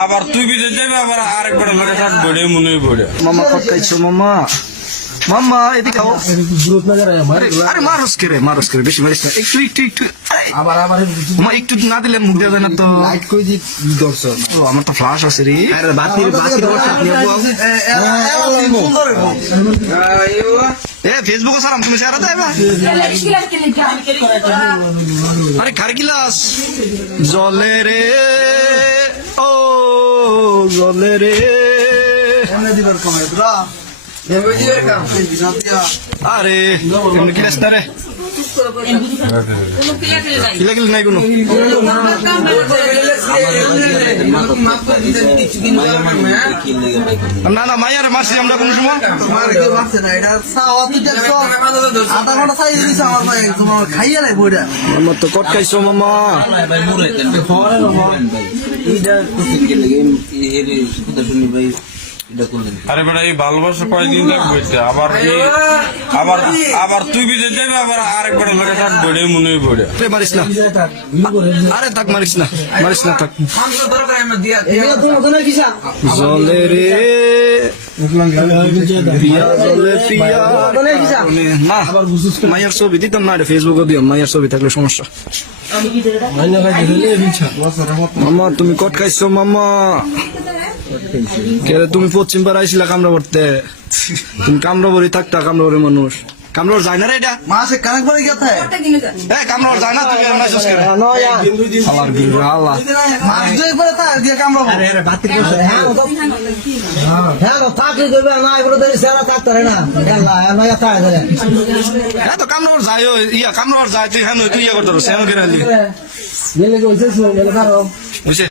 আবার তুই বিদেশ যাবি আবার আরেকবার লোকে থাকবে রে মনে হয় পড়ে মামা খটকাইছো মামা মামা এদিকে আও আরে আরে মারস কে রে মারস কে রে বেশি মারিস না একটু একটু একটু আবার আবার মামা একটু না দিলে মুখ দেবে না তো লাইট কই দি দর্শন ও, আমার তো ফ্লাশ আছে রে আরে বাতির বাতির বর্ষা এ ফেসবুক সারাম তুমি সারা দেবে আরে কার গিলাস জলে রে জলে রে। দিবার কমে ব্রা। এবে দিবার কাম আরে এমনি গিলাস না রে। না না মাইয়ারে মারছি আমরা কোন সময়। আধা ঘণ্টা চাই দিছে আমার ভাই তোমার খাইয়া লাই বইটা আমার তো কটকাইছো মামা আরে বেটা এই ভালোবাসা কয়দিন থাকবে আবার আবার আবার তুই বিদেশ যাবি আবার আরেকবার লোকে থাকবে রে মনে হয় পড়ে। আরে মারিস না। আরে থাক মারিস না মারিস না থাক। জলে রে। প্রিয়া জলে প্রিয়া না মায়ের ছবি দিতাম না ফেসবুকে দিও মায়ের ছবি থাকলে সমস্যা। মামা তুমি কট খাইছো মামা। তুমি পশ্চিম পাড়া আইসিলা কামড়া পড়তে তুমি কামড়া বড়ি থাকতা কামড়া বড়ি মানুষ। কামড়া যায় না রে এটা? মাসে কানেক পরে গেছে হ্যাঁ কামড়া যায় না তুমি এমন আইসোস কেন? আল্লাহর বিল রে, আল্লাহ। মাস দুই পরে তা দিয়ে কামড়াবো হ্যাঁ তো কামড়া যায় ও, ইয়া কামড়া যায় তুই হ্যাঁ তুই ইয়া করতে সেন করে আলি বুঝছে?